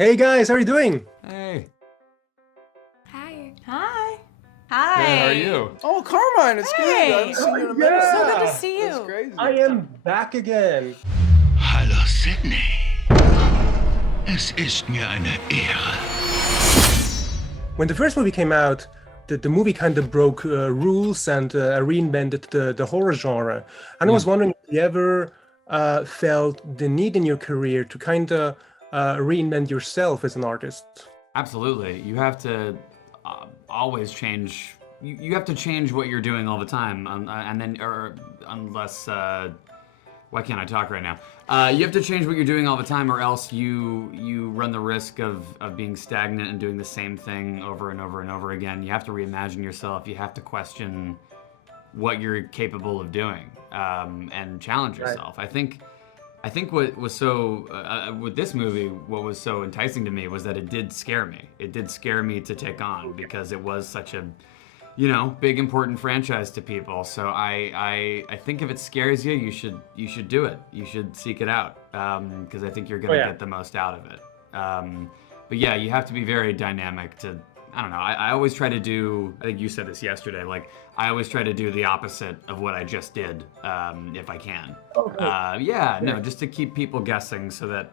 Hey guys, how are you doing? Hey, Hi. Hi. good. How are Hi. you? Oh, Carmine, it's good. I haven't Hey. seen you in a minute. So good to Yeah, see That's you. crazy. I am back again. Hallo Sydney. Es ist mir eine Ehre. When the first movie came out, the movie kind of broke rules and reinvented the horror genre. And I was wondering if you ever felt the need in your career to kind of reinvent yourself as an artist. Absolutely. You have to always change. You have to change what you're doing all the time, and then, or unless. Why can't I talk right now? You have to change what you're doing all the time, or else you run the risk of being stagnant and doing the same thing over and over and over again. You have to reimagine yourself. You have to question what you're capable of doing, and challenge yourself. I think what was so with this movie, what was so enticing to me was that it did scare me. It did scare me to take on because it was such a, big important franchise to people. So I think if it scares you, you should do it. You should seek it out because I think you're gonna get the most out of it. But yeah, you have to be very dynamic to. I don't know. I always try to do. I think you said this yesterday. Like I always try to do the opposite of what I just did, if I can. Just to keep people guessing, so that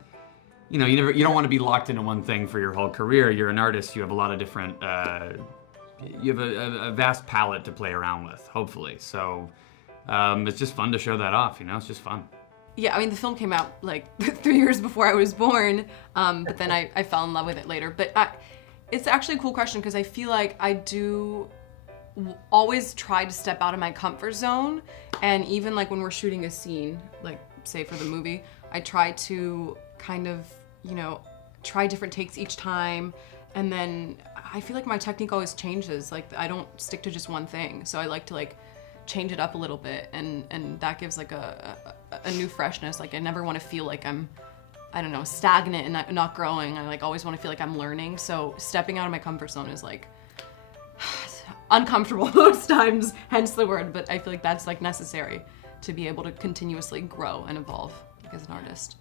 you don't want to be locked into one thing for your whole career. You're an artist. You have a lot of different. You have a vast palette to play around with. Hopefully, so it's just fun to show that off. It's just fun. Yeah, I mean, the film came out like 3 years before I was born, but then I fell in love with it later. But it's actually a cool question because I feel like I do always try to step out of my comfort zone. And even like when we're shooting a scene, like say for the movie, I try to kind of, try different takes each time. And then I feel like my technique always changes. Like I don't stick to just one thing. So I like to like change it up a little bit. And that gives like a new freshness. Like I never want to feel like I'm, I don't know, stagnant and not growing. I like always want to feel like I'm learning. So stepping out of my comfort zone is like uncomfortable most times, hence the word, but I feel like that's like necessary to be able to continuously grow and evolve like, as an artist.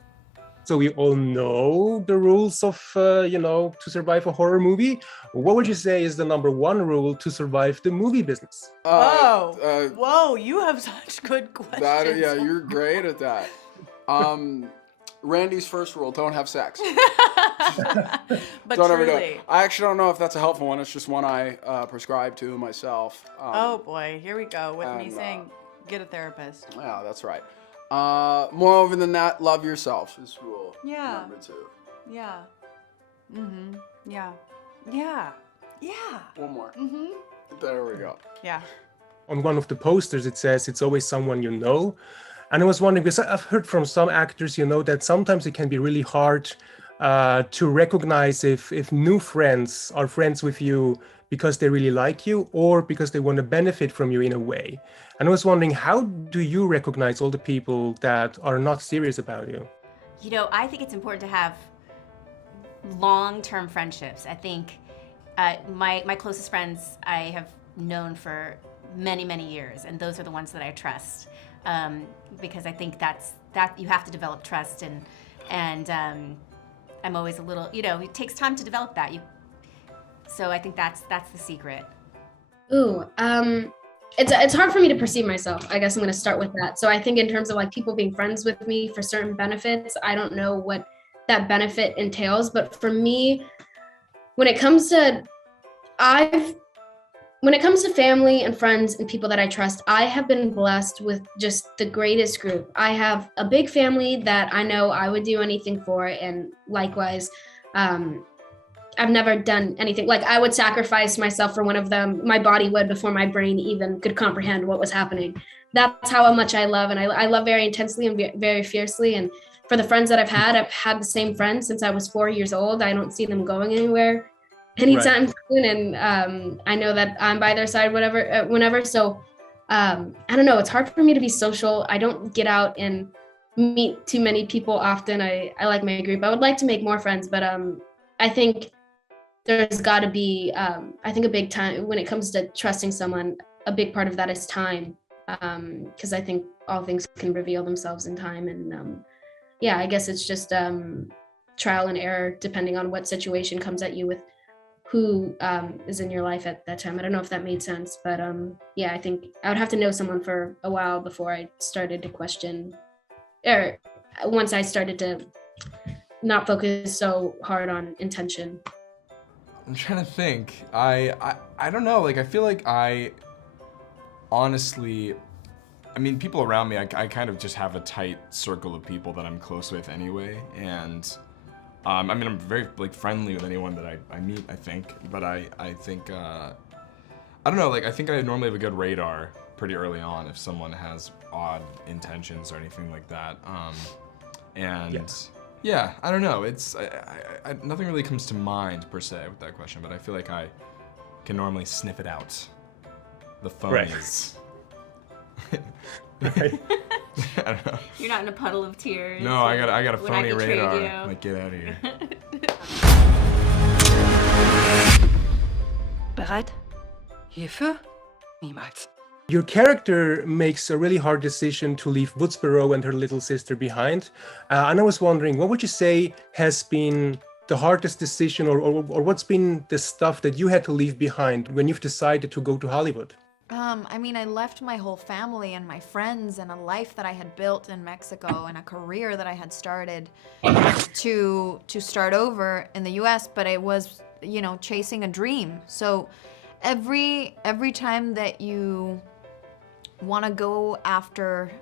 So we all know the rules of, to survive a horror movie. What would you say is the number one rule to survive the movie business? Whoa, you have such good questions. You're great at that. Randy's first rule: don't have sex. But Don't ever do truly. it. I actually don't know if that's a helpful one. It's just one I prescribe to myself. Oh boy, here we go with me and, saying, get a therapist. Yeah, that's right. Moreover than that, love yourself is rule Yeah. number 2. Yeah. Mm-hmm. Yeah. Yeah. Yeah. One more. Mm-hmm. There we go. Yeah. On one of the posters, it says it's always someone you know. And I was wondering, because I've heard from some actors, that sometimes it can be really hard to recognize if new friends are friends with you because they really like you or because they want to benefit from you in a way. And I was wondering, how do you recognize all the people that are not serious about you? I think it's important to have long-term friendships. I think my closest friends I have known for many, many years, and those are the ones that I trust. Because I think that you have to develop trust, and I'm always a little, it takes time to develop that. So I think that's the secret. It's hard for me to perceive myself. I guess I'm going to start with that. So I think in terms of like people being friends with me for certain benefits, I don't know what that benefit entails. But for me, when it comes to family and friends and people that I trust, I have been blessed with just the greatest group. I have a big family that I know I would do anything for, and likewise, I've never done anything. Like I would sacrifice myself for one of them. My body would before my brain even could comprehend what was happening. That's how much I love, and I love very intensely and very fiercely. And for the friends that I've had the same friends since I was 4 years old. I don't see them going anywhere anytime soon, and I know that I'm by their side whenever. So I don't know, it's hard for me to be social. I don't get out and meet too many people often. I like my group. I would like to make more friends, but I think there's got to be I think a big time when it comes to trusting someone. A big part of that is time, because I think all things can reveal themselves in time. And I guess it's just trial and error depending on what situation comes at you with who is in your life at that time. I don't know if that made sense, but yeah, I think I would have to know someone for a while before I started to question, or once I started to not focus so hard on intention. I'm trying to think. I don't know. Like, I feel like I honestly, I mean, people around me, I kind of just have a tight circle of people that I'm close with anyway, and I mean, I'm very like friendly with anyone that I meet, I think, but I think, I don't know, like, I think I normally have a good radar pretty early on if someone has odd intentions or anything like that, and yeah, I don't know, it's, nothing really comes to mind per se with that question, but I feel like I can normally sniff it out. The phonies. Right. I don't know. You're not in a puddle of tears. No, I got a when I phony betrayed radar. you. Like, get out of here. Bereit? Hierfür? Niemals. Your character makes a really hard decision to leave Woodsboro and her little sister behind. And I was wondering, what would you say has been the hardest decision, or what's been the stuff that you had to leave behind when you've decided to go to Hollywood? I mean, I left my whole family and my friends and a life that I had built in Mexico and a career that I had started to start over in the US, but it was, you know, chasing a dream. So every time that you want to go after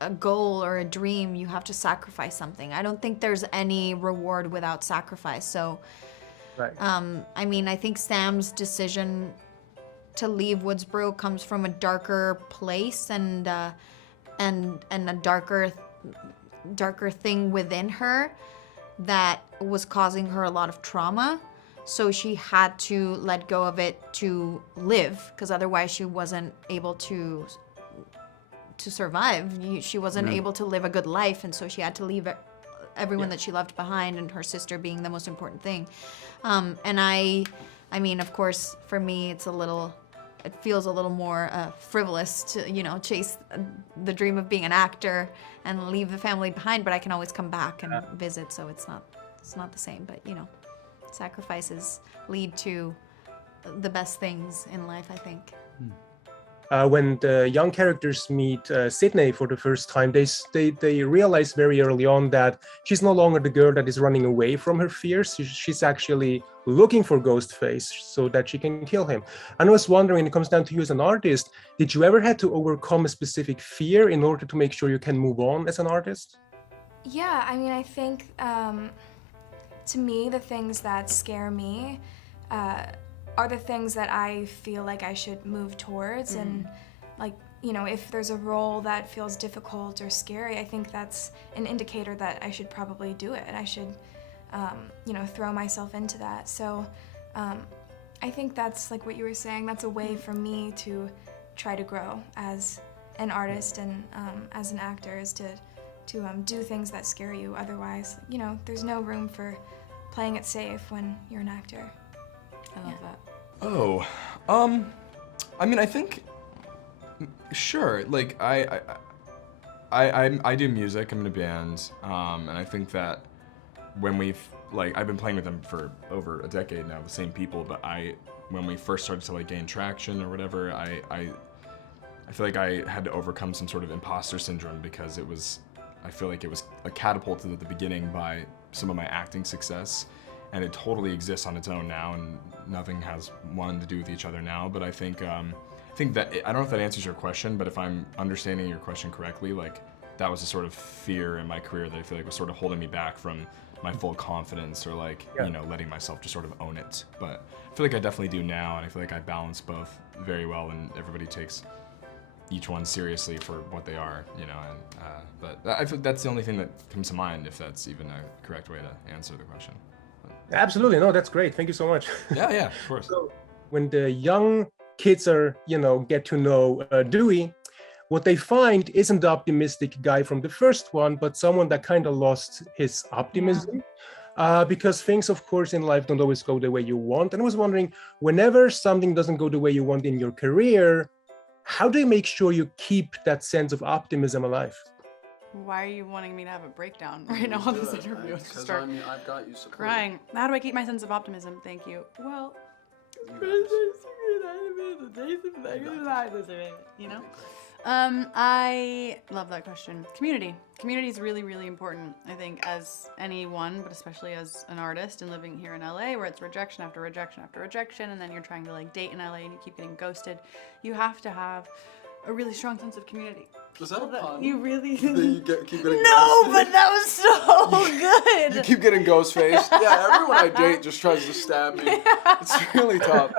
a goal or a dream, you have to sacrifice something. I don't think there's any reward without sacrifice. So, Right. I mean, I think Sam's decision to leave Woodsboro comes from a darker place and a darker thing within her that was causing her a lot of trauma. So she had to let go of it to live, because otherwise she wasn't able to survive. She wasn't able to live a good life, and so she had to leave everyone that she loved behind, and her sister being the most important thing. And I mean, of course, for me, it feels a little more frivolous to, you know, chase the dream of being an actor and leave the family behind, but I can always come back and visit, so it's not the same. But, you know, sacrifices lead to the best things in life, I think. When the young characters meet Sydney for the first time, they realize very early on that she's no longer the girl that is running away from her fears. She's actually looking for Ghostface so that she can kill him. And I was wondering, when it comes down to you as an artist, did you ever have to overcome a specific fear in order to make sure you can move on as an artist? Yeah, I mean, I think to me, the things that scare me are the things that I feel like I should move towards. And like, you know, if there's a role that feels difficult or scary, I think that's an indicator that I should probably do it. I should, you know, throw myself into that. So I think that's like what you were saying, that's a way for me to try to grow as an artist and as an actor, is to do things that scare you. Otherwise, you know, there's no room for playing it safe when you're an actor. I love that. Oh, I mean, I think, sure, like, I do music, I'm in a band, and I think that when I've been playing with them for over a decade now, the same people, but when we first started to, like, gain traction or whatever, I feel like I had to overcome some sort of imposter syndrome, because I feel like it was catapulted at the beginning by some of my acting success, and it totally exists on its own now, and nothing has one to do with each other now. But I think that, I don't know if that answers your question, but if I'm understanding your question correctly, like, that was a sort of fear in my career that I feel like was sort of holding me back from my full confidence, or like, you know, letting myself just sort of own it. But I feel like I definitely do now, and I feel like I balance both very well, and everybody takes each one seriously for what they are, you know, and but I feel that's the only thing that comes to mind, if that's even a correct way to answer the question. Absolutely, no, that's great. Thank you so much. Yeah, of course. So when the young kids are, you know, get to know Dewey, what they find isn't the optimistic guy from the first one, but someone that kind of lost his optimism. Because things, of course, in life don't always go the way you want. And I was wondering, whenever something doesn't go the way you want in your career, how do you make sure you keep that sense of optimism alive? Why are you wanting me to have a breakdown right now on this interview? Because I've got you supported. Crying. How do I keep my sense of optimism? Thank you. Well, you know? I love that question. Community. Community is really, really important, I think, as anyone, but especially as an artist and living here in LA where it's rejection after rejection after rejection, and then you're trying to like date in LA and you keep getting ghosted. You have to have a really strong sense of community. Was that a pun? You really... Keep getting no, ghosted? but that was so good. You keep getting Ghostface. Yeah, everyone I date just tries to stab me. It's really tough.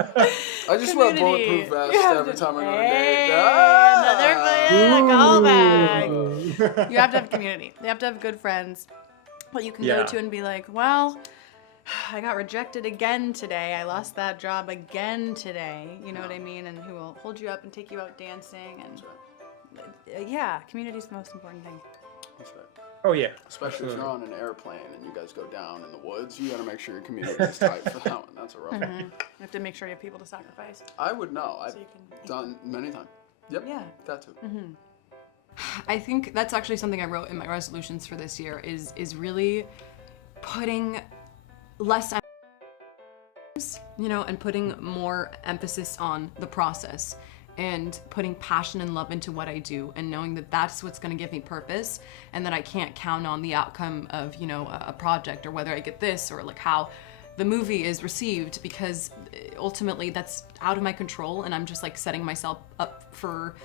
I just wear a bulletproof vest every time I go on a date. Another callback. You have to have community. You have to have good friends that you can go to and be like, well, I got rejected again today. I lost that job again today. You know what I mean? And who will hold you up and take you out dancing. And yeah, community is the most important thing. That's right. Oh yeah. Especially if you're on an airplane and you guys go down in the woods, you gotta make sure your community is tight for that one. That's a rough one. You have to make sure you have people to sacrifice. I would know. I've done many times. Yep. Yeah. That too. I think that's actually something I wrote in my resolutions for this year is really putting less emphasis, you know, and putting more emphasis on the process and putting passion and love into what I do and knowing that that's what's going to give me purpose and that I can't count on the outcome of, you know, a project or whether I get this or like how the movie is received, because ultimately that's out of my control and I'm just like setting myself up for,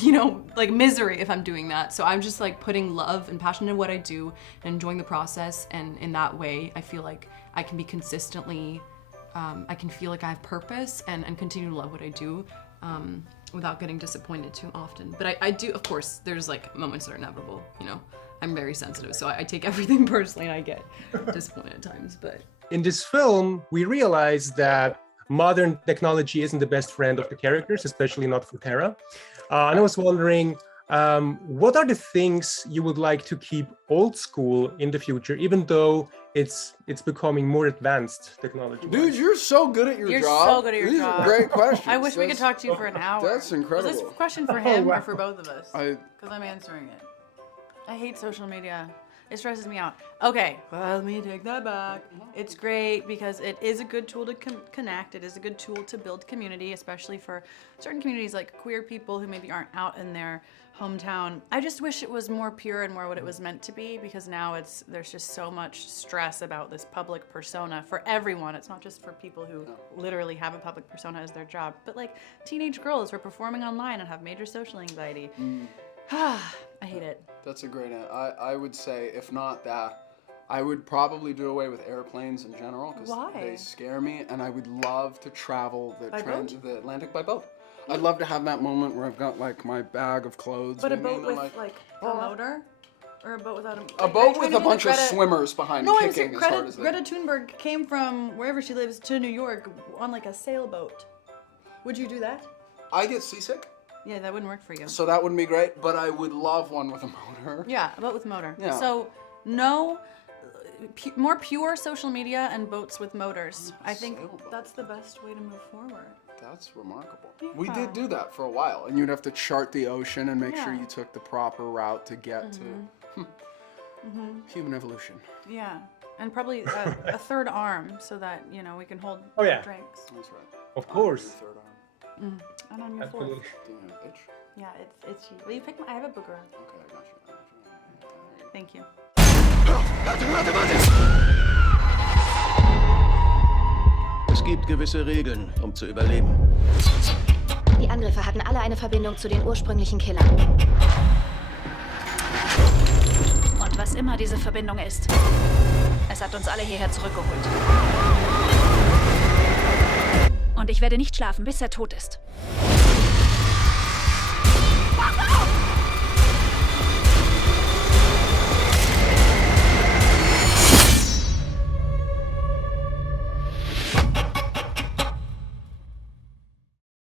you know, like misery if I'm doing that. So I'm just like putting love and passion in what I do and enjoying the process, and in that way I feel like I can be consistently, I can feel like I have purpose and continue to love what I do without getting disappointed too often. But I do, of course, there's like moments that are inevitable, you know. I'm very sensitive, so I take everything personally and I get disappointed at times, but. In this film, we realize that modern technology isn't the best friend of the characters, especially not for Tara. And I was wondering, what are the things you would like to keep old school in the future, even though it's becoming more advanced technology? Dude, you're so good at your job. You're so good at your These job. are great questions. I wish we could talk to you for an hour. That's incredible. Was this question for him wow. or for both of us? Because I'm answering it. I hate social media. It stresses me out. Okay, let me take that back. It's great because it is a good tool to connect. It is a good tool to build community, especially for certain communities like queer people who maybe aren't out in their hometown. I just wish it was more pure and more what it was meant to be, because now there's just so much stress about this public persona for everyone. It's not just for people who literally have a public persona as their job, but like teenage girls who are performing online and have major social anxiety. I hate it. That's a great answer. I would say, if not that, I would probably do away with airplanes in general because they scare me, and I would love to travel the Atlantic by boat. I'd love to have that moment where I've got like my bag of clothes. But a boat with like a motor? Or a boat without a boat with a bunch of swimmers behind kicking as hard as they... Greta Thunberg came from wherever she lives to New York on like a sailboat. Would you do that? I get seasick. Yeah, that wouldn't work for you. So that wouldn't be great, but I would love one with a motor. Yeah, a boat with motor. Yeah. So no, more pure social media and boats with motors. I think that's the best way to move forward. That's remarkable. Yeah. We did do that for a while, and you'd have to chart the ocean and make sure you took the proper route to get to human evolution. Yeah, and probably a third arm so that, you know, we can hold drinks. That's right. Of course. Third arm. And on your fourth. Do you have an itch? Yeah, it's itchy. Will you pick my? I have a booger. Okay, I got you. Thank you. Es gibt gewisse Regeln, um zu überleben. Die Angriffe hatten alle eine Verbindung zu den ursprünglichen Killern. Und was immer diese Verbindung ist, es hat uns alle hierher zurückgeholt. Und ich werde nicht schlafen, bis er tot ist.